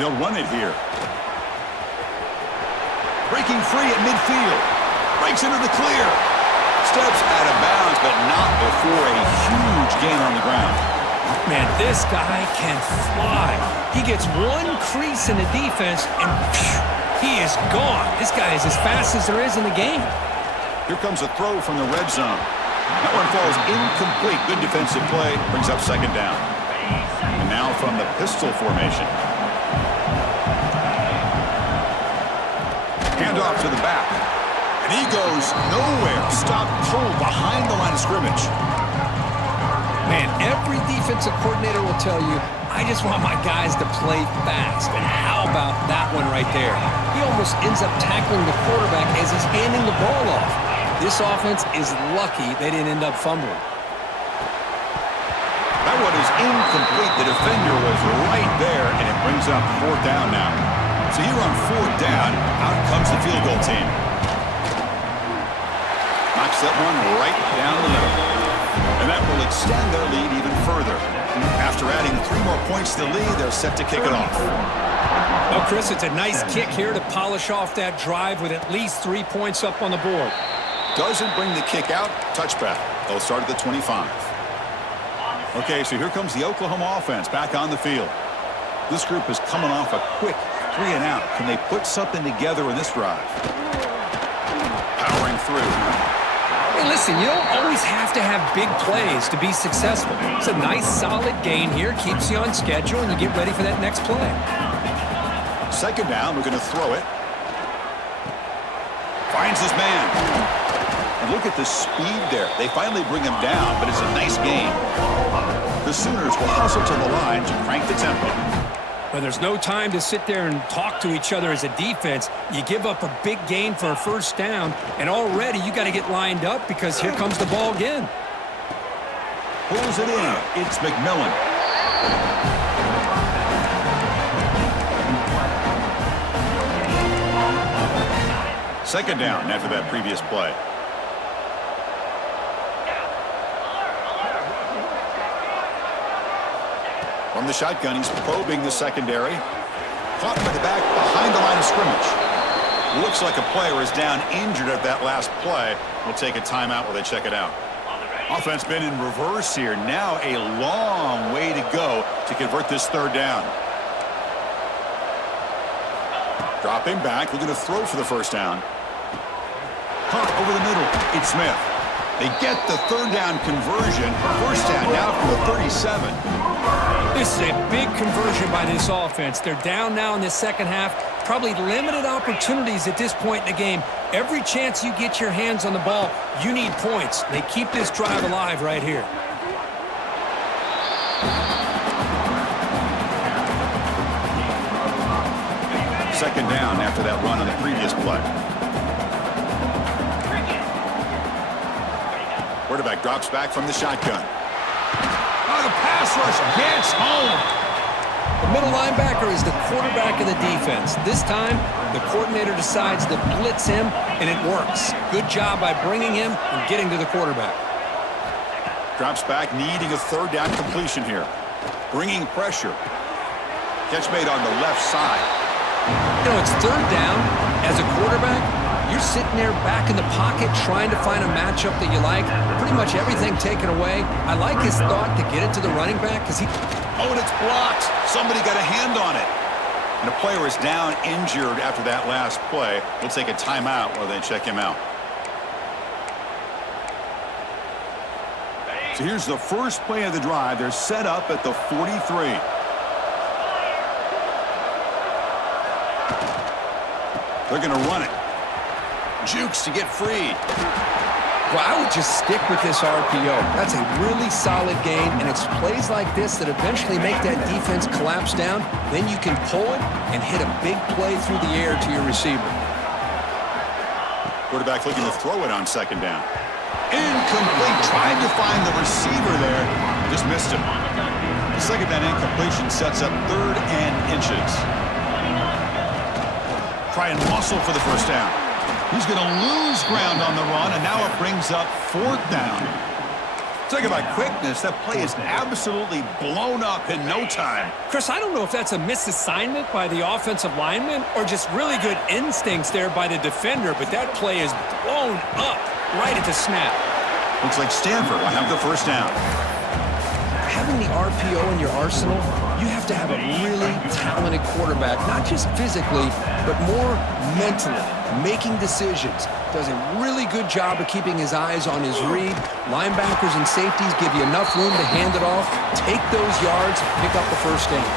They'll run it here. Breaking free at midfield. Breaks into the clear. Steps out of bounds, but not before a huge gain on the ground. Man, this guy can fly. He gets one crease in the defense, and he is gone. This guy is as fast as there is in the game. Here comes a throw from the red zone. That one falls incomplete. Good defensive play. Brings up 2nd down. And now from the pistol formation. Handoff to the back. And he goes nowhere. Stop pulled behind the line of scrimmage. Man, every defensive coordinator will tell you, I just want my guys to play fast. And how about that one right there? He almost ends up tackling the quarterback as he's handing the ball off. This offense is lucky they didn't end up fumbling. That one is incomplete. The defender was right there, and it brings up 4th down now. So here on 4th down, out comes the field goal team. Knocks that one right down the middle. And that will extend their lead even further. After adding 3 more points to the lead, they're set to kick it off. Well, Chris, it's a nice kick here to polish off that drive with at least 3 points up on the board. Doesn't bring the kick out. Touchback. They'll start at the 25. Okay, so here comes the Oklahoma offense back on the field. This group is coming off a quick 3 and out. Can they put something together in this drive? Powering through. Hey, listen, you don't always have to have big plays to be successful. It's a nice, solid gain here. Keeps you on schedule, and you get ready for that next play. 2nd down, we're going to throw it. Finds his man. And look at the speed there. They finally bring him down, but it's a nice gain. The Sooners will hustle to the line to crank the tempo. Well, there's no time to sit there and talk to each other as a defense. You give up a big gain for a first down, and already you got to get lined up because here comes the ball again. Pulls it in. It's McMillan. Second down after that previous play. From the shotgun, he's probing the secondary. Caught by the back behind the line of scrimmage. Looks like a player is down injured at that last play. We'll take a timeout while they check it out. Offense been in reverse here. Now a long way to go to convert this third down. Dropping back, looking to throw for the first down. Caught over the middle. It's Smith. They get the third down conversion. First down now from the 37. This is a big conversion by this offense. They're down now in the second half. Probably limited opportunities at this point in the game. Every chance you get your hands on the ball, you need points. They keep this drive alive right here. Second down after that run on the previous play. Quarterback drops back from the shotgun. Oh, the pass rush gets home. The middle linebacker is the quarterback of the defense. This time, the coordinator decides to blitz him, and it works. Good job by bringing him and getting to the quarterback. Drops back, needing a third down completion here. Bringing pressure. Catch made on the left side. You know, it's third down. As a quarterback, you're sitting there back in the pocket trying to find a matchup that you like. Pretty much everything taken away. I like his thought to get it to the running back because he... Oh, and it's blocked. Somebody got a hand on it. And a player is down injured after that last play. We'll take a timeout while they check him out. So here's the first play of the drive. They're set up at the 43. They're going to run it. Jukes to get free. Well, I would just stick with this RPO. That's a really solid game, and it's plays like this that eventually make that defense collapse down. Then you can pull it and hit a big play through the air to your receiver. Quarterback looking to throw it on second down. Incomplete. Tried to find the receiver there. Just missed him. The second down incompletion sets up 3rd and inches. Try and muscle for the first down. He's going to lose ground on the run, and now it brings up 4th down. Talk about quickness. That play is absolutely blown up in no time. Chris, I don't know if that's a misassignment by the offensive lineman or just really good instincts there by the defender, but that play is blown up right at the snap. Looks like Stanford will have the first down. Having the RPO in your arsenal, you have to have a really talented quarterback, not just physically, but more mentally, making decisions. Does a really good job of keeping his eyes on his read. Linebackers and safeties give you enough room to hand it off, take those yards, and pick up the first down.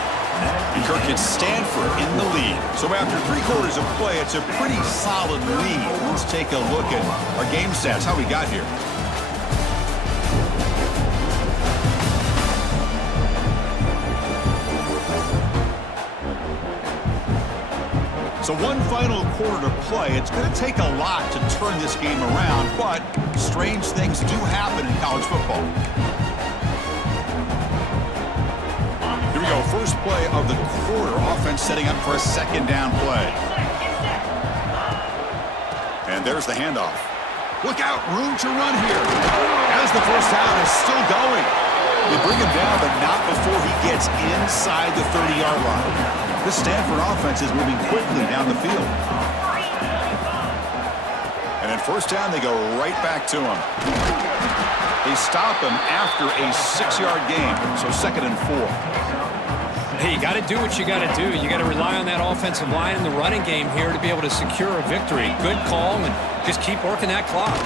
And Kirk gets Stanford in the lead. So after 3 quarters of play, it's a pretty solid lead. Let's take a look at our game stats, how we got here. So one final quarter to play. It's going to take a lot to turn this game around, but strange things do happen in college football. Here we go, first play of the quarter. Offense setting up for a second down play. And there's the handoff. Look out, room to run here. As the first down is still going. They bring him down, but not before he gets inside the 30-yard line. This Stanford offense is moving quickly down the field. And at first down, they go right back to him. They stop him after a 6-yard gain, so 2nd and 4. Hey, you got to do what you got to do. You got to rely on that offensive line in the running game here to be able to secure a victory. Good call, and just keep working that clock.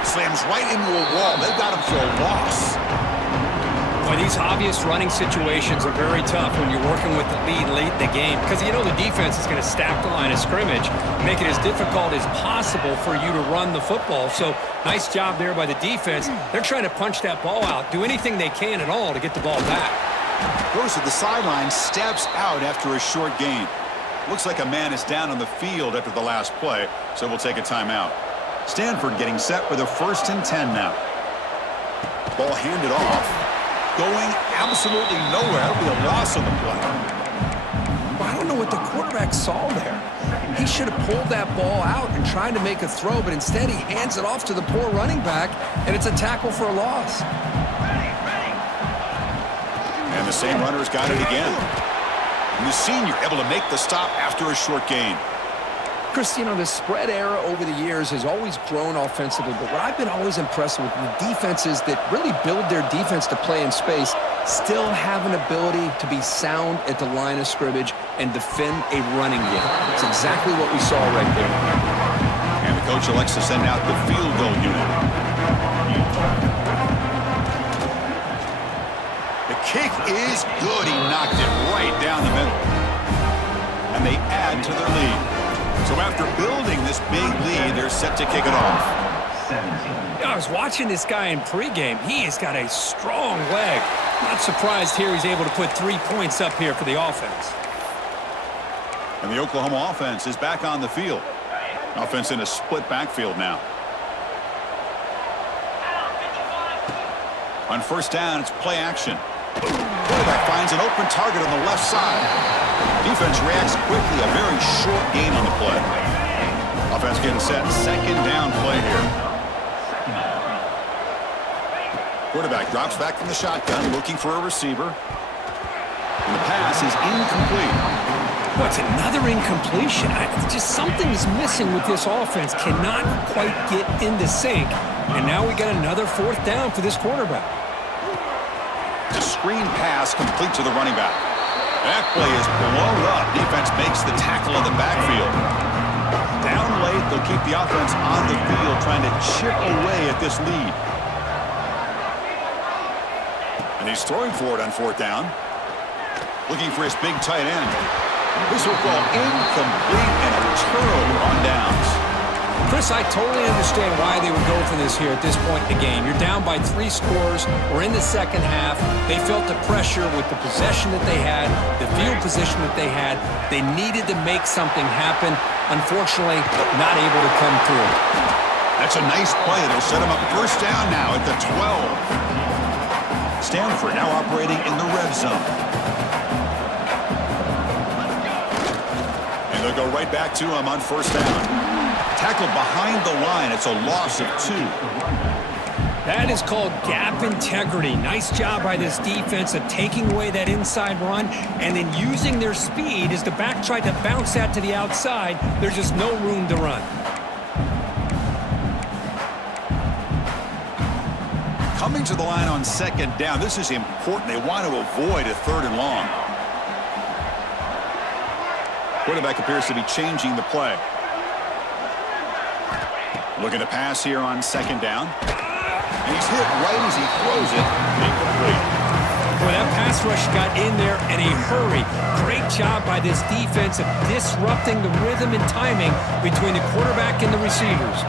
Slams right into a wall. They've got him for a loss. Well, these obvious running situations are very tough when you're working with the lead late in the game because you know the defense is going to stack the line of scrimmage, make it as difficult as possible for you to run the football. So nice job there by the defense. They're trying to punch that ball out, do anything they can at all to get the ball back. Goes to the sideline, steps out after a short gain. Looks like a man is down on the field after the last play, so we'll take a timeout. Stanford getting set for the 1st and 10 now. Ball handed off. Going absolutely nowhere. It'll be a loss on the play. Well, I don't know what the quarterback saw there. He should have pulled that ball out and tried to make a throw, but instead he hands it off to the poor running back, and it's a tackle for a loss. And the same runner's got it again. And the senior able to make the stop after a short gain. Chris, you know, the spread era over the years has always grown offensively, but what I've been always impressed with the defenses that really build their defense to play in space still have an ability to be sound at the line of scrimmage and defend a running game. It's exactly what we saw right there. And the coach elects to send out the field goal unit. The kick is good. He knocked it right down the middle. And they add to their lead. So after building this big lead, they're set to kick it off. I was watching this guy in pregame. He has got a strong leg. Not surprised here he's able to put 3 points up here for the offense. And the Oklahoma offense is back on the field. Offense in a split backfield now. On 1st down, it's play action. Quarterback finds an open target on the left side. Defense reacts quickly. A very short gain on the play. Offense getting set. 2nd down play here. Quarterback drops back from the shotgun, looking for a receiver. And the pass is incomplete. What's another incompletion? Just something's missing with this offense. Cannot quite get into sync. And now we got another 4th down for this quarterback. The screen pass complete to the running back. That play is blown up. Defense makes the tackle in the backfield. Down late, they'll keep the offense on the field trying to chip away at this lead. And he's throwing for it on 4th down. Looking for his big tight end. This will fall incomplete and a turnover on downs. Chris, I totally understand why they would go for this here at this point in the game. You're down by 3 scores. We're in the 2nd half. They felt the pressure with the possession that they had, the field position that they had. They needed to make something happen. Unfortunately, not able to come through. That's a nice play. They'll set him up 1st down now at the 12. Stanford now operating in the red zone. And they'll go right back to him on 1st down. Tackled behind the line. It's a loss of 2. That is called gap integrity. Nice job by this defense of taking away that inside run and then using their speed as the back tried to bounce that to the outside. There's just no room to run. Coming to the line on 2nd down. This is important. They want to avoid a 3rd and long. Quarterback appears to be changing the play. Looking to pass here on 2nd down. And he's hit right as he throws it. Incomplete. Boy, that pass rush got in there in a hurry. Great job by this defense of disrupting the rhythm and timing between the quarterback and the receivers.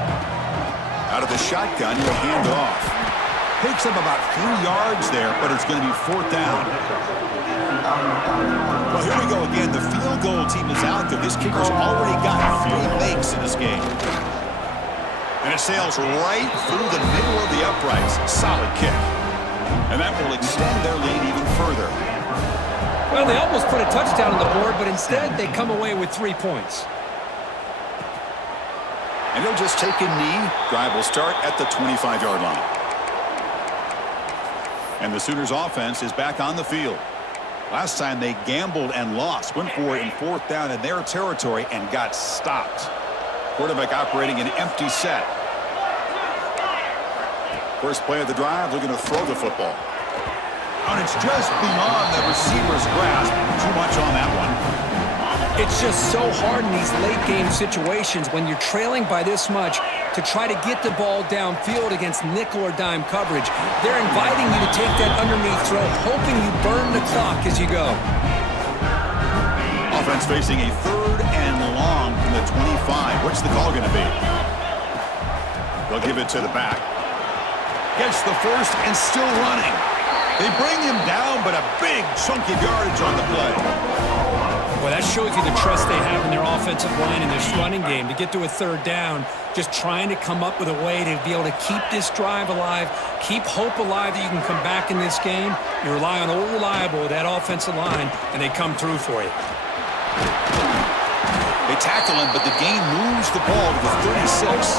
Out of the shotgun, he'll hand it off. Picks up about 3 yards there, but it's going to be 4th down. Well, here we go again. The field goal team is out there. This kicker's already got 3 makes in this game. And it sails right through the middle of the uprights. Solid kick. And that will extend their lead even further. Well, they almost put a touchdown on the board, but instead they come away with 3 points. And he'll just take a knee. Drive will start at the 25-yard line. And the Sooners offense is back on the field. Last time they gambled and lost. Went for it in 4th down in their territory and got stopped. Quarterback operating an empty set. First play of the drive, looking to throw the football. And it's just beyond the receiver's grasp. Too much on that one. It's just so hard in these late-game situations when you're trailing by this much to try to get the ball downfield against nickel or dime coverage. They're inviting you to take that underneath throw, hoping you burn the clock as you go. Offense facing a 3rd and long from the 25. What's the call going to be? They'll give it to the back. Gets the first and still running. They bring him down, but a big chunk of yardage on the play. Well, that shows you the trust they have in their offensive line in this running game to get to a 3rd down, just trying to come up with a way to be able to keep this drive alive, keep hope alive that you can come back in this game. You rely on old reliable with that offensive line, and they come through for you. They tackle him, but the gain moves the ball to the 36.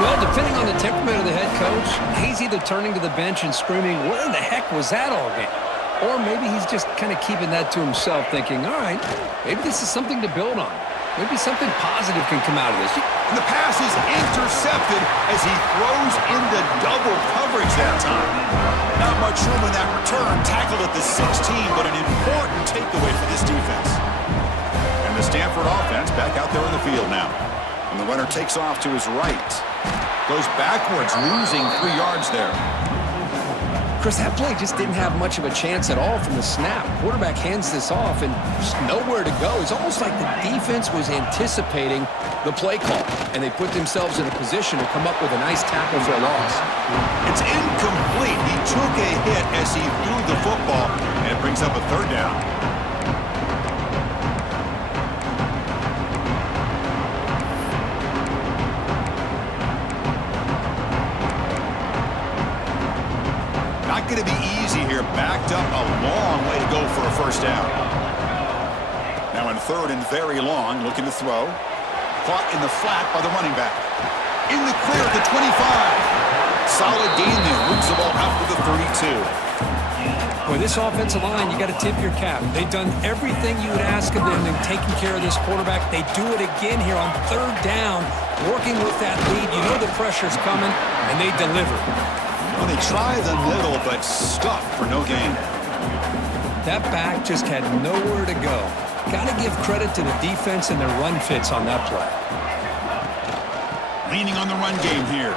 Well, depending on the temperament of the head coach, he's either turning to the bench and screaming, "Where in the heck was that all game?" Or maybe he's just kind of keeping that to himself, thinking, all right, maybe this is something to build on. Maybe something positive can come out of this. The pass is intercepted as he throws into double coverage that time. Not much room in that return. Tackled at the 16, but an important takeaway for this defense. And the Stanford offense back out there on the field now. And the runner takes off to his right. Goes backwards, losing 3 yards there. Chris, that play just didn't have much of a chance at all from the snap. Quarterback hands this off and just nowhere to go. It's almost like the defense was anticipating the play call, and they put themselves in a position to come up with a nice tackle for a loss. It's incomplete. He took a hit as he threw the football, and it brings up a 3rd down. Not going to be easy here. Backed up a long way to go for a 1st down. Now in 3rd and very long, looking to throw. Caught in the flat by the running back. In the clear at the 25. Solid gain there. Moves the ball out to the 32. Boy, this offensive line, you got to tip your cap. They've done everything you would ask of them in taking care of this quarterback. They do it again here on 3rd down, working with that lead. You know the pressure's coming, and they deliver. Well, they try the middle, but stuffed for no gain. That back just had nowhere to go. Got to give credit to the defense and their run fits on that play. Leaning on the run game here.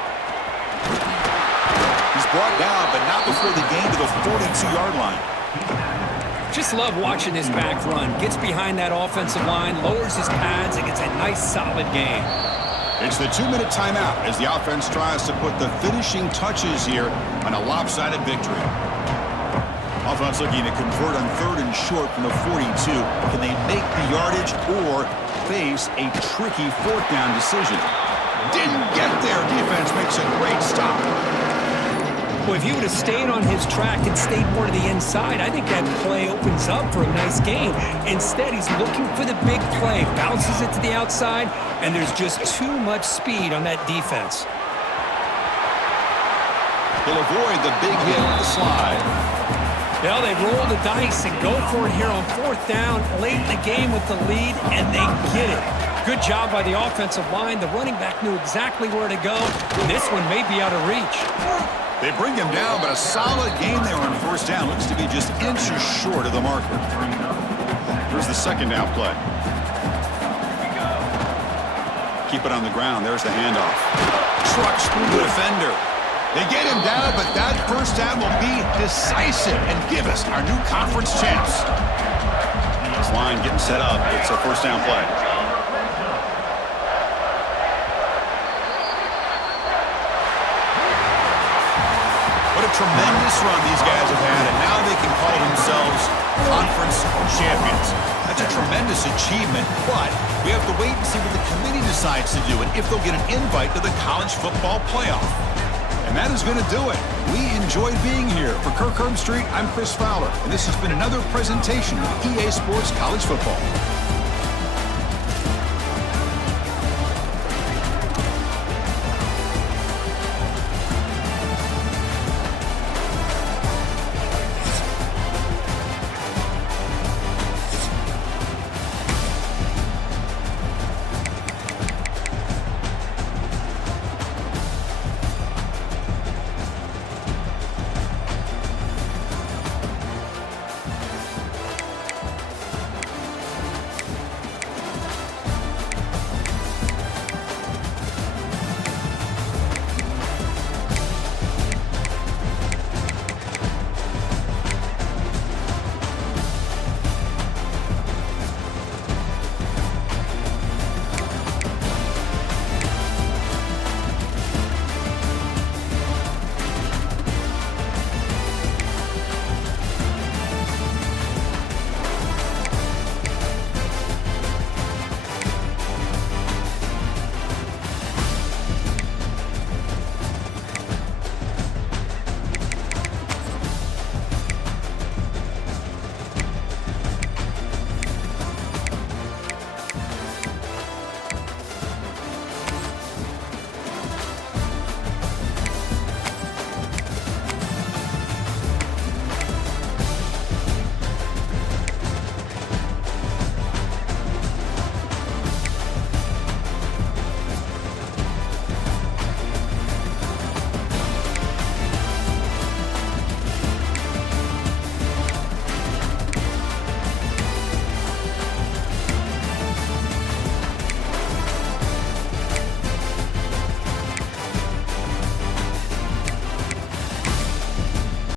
He's brought down, but not before the gain to the 42-yard line. Just love watching this back run. Gets behind that offensive line, lowers his pads, and gets a nice solid gain. It's the 2-minute timeout as the offense tries to put the finishing touches here on a lopsided victory. Offense looking to convert on 3rd and short from the 42. Can they make the yardage or face a tricky 4th down decision? Didn't get there. Defense makes a great stop. Well, if he would have stayed on his track and stayed more to the inside, I think that play opens up for a nice gain. Instead, he's looking for the big play, bounces it to the outside, and there's just too much speed on that defense. He'll avoid the big hit with the slide. Well, they roll the dice and go for it here on 4th down, late in the game with the lead, and they get it. Good job by the offensive line. The running back knew exactly where to go. This one may be out of reach. They bring him down, but a solid gain there on 1st down. Looks to be just inches short of the marker. Here's the 2nd down play. Keep it on the ground. There's the handoff. Trucks through the defender. They get him down, but that 1st down will be decisive and give us our new conference champs. This line getting set up. It's a 1st down play. What a tremendous run these guys have had, and now they can call themselves conference champions. That's a tremendous achievement, but we have to wait and see what the committee decides to do and if they'll get an invite to the college football playoff. And that is going to do it. We enjoyed being here. For Kirk Herbstreit, I'm Chris Fowler, and this has been another presentation of EA Sports College Football.